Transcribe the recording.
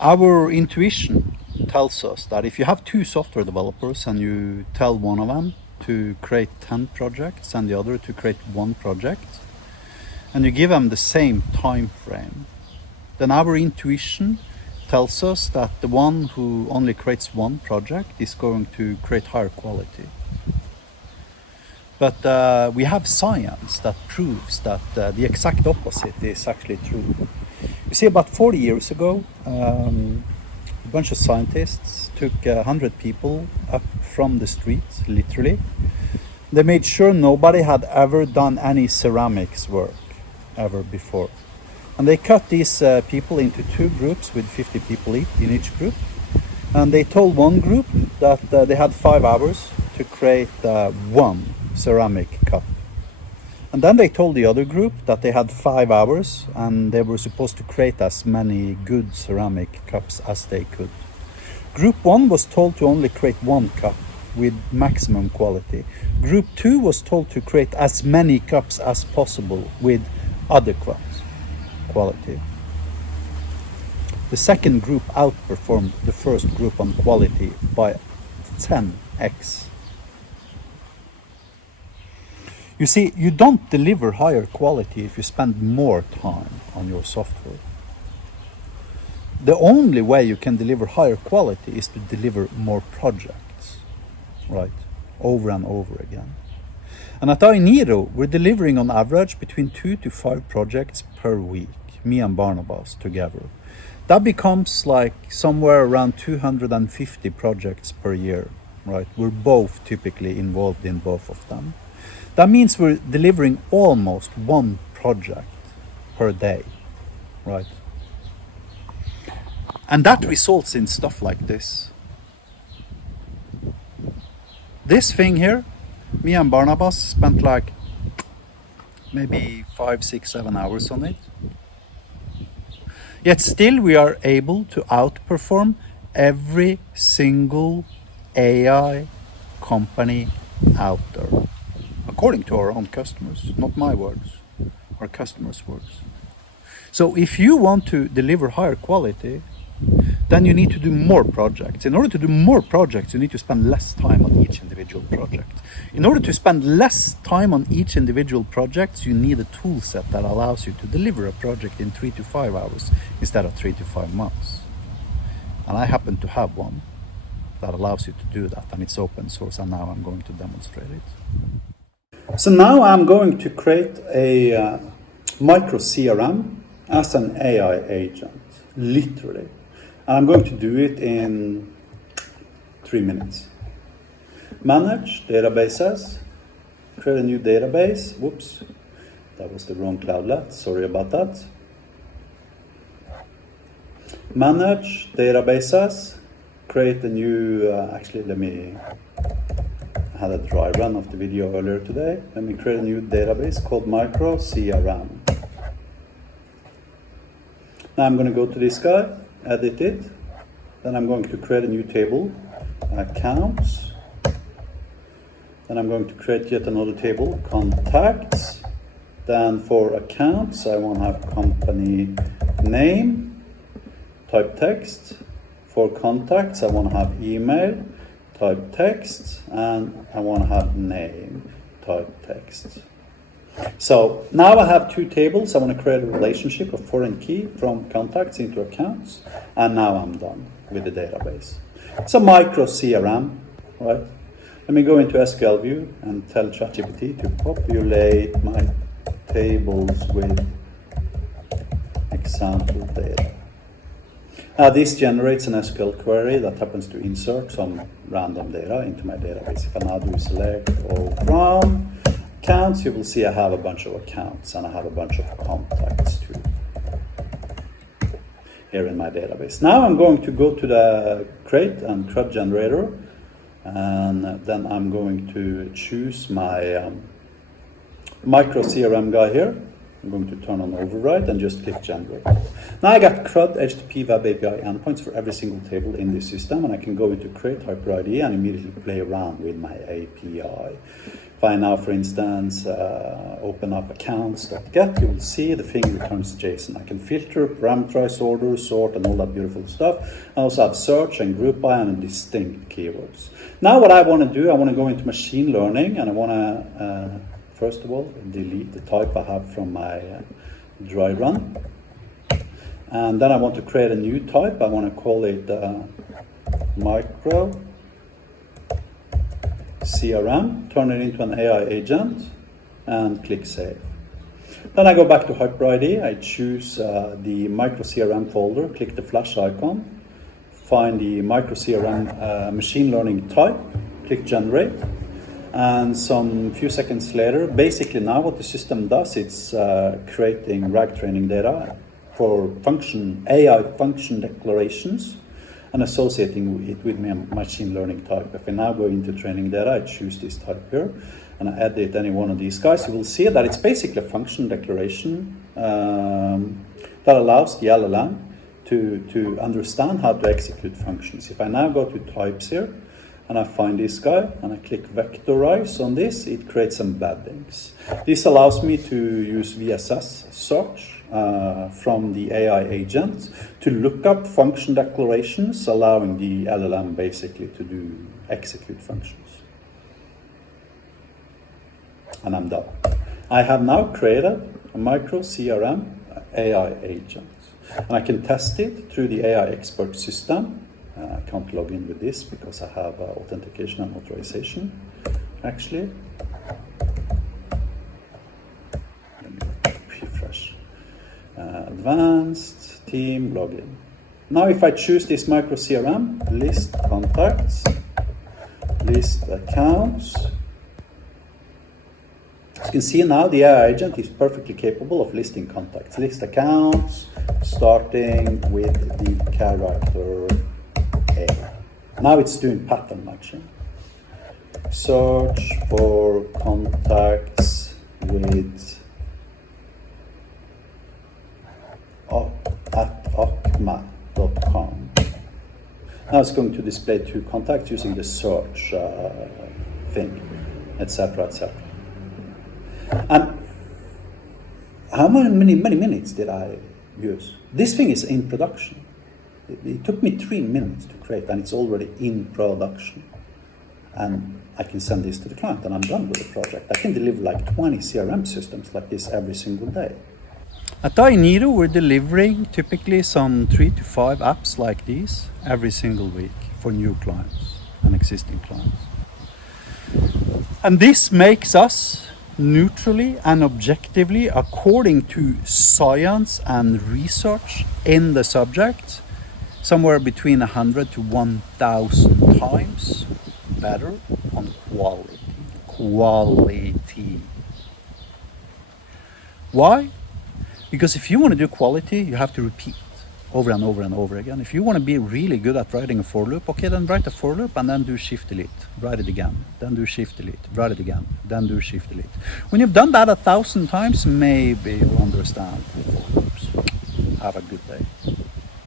Our intuition tells us that if you have two software developers and you tell one of them to create 10 projects and the other to create one project, and you give them the same time frame, then our intuition tells us that the one who only creates one project is going to create higher quality. But we have science that proves that the exact opposite is actually true. You see, about 40 years ago, a bunch of scientists took 100 people up from the streets, literally. They made sure nobody had ever done any ceramics work ever before. And they cut these people into two groups with 50 people in each group. And they told one group that they had 5 hours to create one ceramic cup. And then they told the other group that they had 5 hours and they were supposed to create as many good ceramic cups as they could. Group 1 was told to only create one cup with maximum quality. Group 2 was told to create as many cups as possible with adequate quality. The second group outperformed the first group on quality by 10x. You see, you don't deliver higher quality if you spend more time on your software. The only way you can deliver higher quality is to deliver more projects, right? Over and over again. And at AINIRO, we're delivering on average between 2 to 5 projects per week, me and Barnabas together. That becomes like somewhere around 250 projects per year, right? We're both typically involved in both of them. That means we're delivering almost one project per day, right? And that results in stuff like this. This thing here, me and Barnabas spent like maybe 5, 6, 7 hours on it. Yet still we are able to outperform every single AI company out there. According to our own customers, not my words, our customers' words. So if you want to deliver higher quality, then you need to do more projects. In order to do more projects, you need to spend less time on each individual project. In order to spend less time on each individual project, you need a tool set that allows you to deliver a project in 3 to 5 hours instead of 3 to 5 months. And I happen to have one that allows you to do that, and it's open source, and now I'm going to demonstrate it. So now I'm going to create a micro CRM as an AI agent, literally. And I'm going to do it in 3 minutes. Manage databases, create a new database. Whoops, that was the wrong cloudlet, sorry about that. Manage databases, create a new, I had a dry run of the video earlier today. Let me create a new database called Micro CRM. Now I'm going to go to this guy, edit it. Then I'm going to create a new table, accounts. Then I'm going to create yet another table, contacts. Then for accounts, I want to have company name, type text. For contacts, I want to have email, type text, and I want to have name, type text. So now I have 2 tables. I want to create a relationship, a foreign key from contacts into accounts, and now I'm done with the database. It's a micro CRM, right? Let me go into SQL view and tell ChatGPT to populate my tables with example data. Now this generates an SQL query that happens to insert some random data into my database. If I now do select all from accounts, you will see I have a bunch of accounts and I have a bunch of contacts too here in my database. Now I'm going to go to the create and CRUD generator, and then I'm going to choose my micro CRM guy here. I'm going to turn on override and just click generate. Now I got CRUD HTTP Web API endpoints for every single table in this system, and I can go into create HyperID and immediately play around with my API. If I now, for instance, open up accounts.get, you will see the thing returns JSON. I can filter, parameterize orders, sort, and all that beautiful stuff. I also have search and group by and distinct keywords. Now what I want to do, I want to go into machine learning, and I want to, first of all, delete the type I have from my dry run. And then I want to create a new type. I want to call it micro CRM, turn it into an AI agent, and click Save. Then I go back to HyperID, I choose the micro CRM folder, click the flash icon, find the micro CRM machine learning type, click Generate, and some few seconds later, basically now what the system does, it's creating RAG training data for AI function declarations, and associating it with my machine learning type. If I now go into training data, I choose this type here, and I edit any one of these guys, you will see that it's basically a function declaration that allows the LLM to understand how to execute functions. If I now go to types here, and I find this guy, and I click vectorize on this, it creates embeddings. This allows me to use VSS search from the AI agent to look up function declarations, allowing the LLM basically to execute functions. And I'm done. I have now created a micro CRM AI agent, and I can test it through the AI expert system. I can't log in with this because I have authentication and authorization, actually. Let me refresh. Advanced team login. Now if I choose this micro CRM, list contacts, list accounts, as you can see now the AI agent is perfectly capable of listing contacts, list accounts, starting with the character A. Now it's doing pattern matching. Search for contacts with at acma.com. Now it's going to display two contacts using the search thing, etc., etc. And how many minutes did I use? This thing is in production. It took me 3 minutes to create, and it's already in production. And I can send this to the client, and I'm done with the project. I can deliver like 20 CRM systems like this every single day. At AINIRO, we're delivering typically some 3 to 5 apps like these every single week for new clients and existing clients. And this makes us neutrally and objectively, according to science and research in the subject, somewhere between 100 to 1,000 times better on quality. Why? Because if you want to do quality, you have to repeat over and over and over again. If you want to be really good at writing a for loop, okay, then write a for loop and then do shift delete, write it again, then do shift delete, write it again, then do shift delete. When you've done that 1,000 times, maybe you'll understand for loops. Have a good day.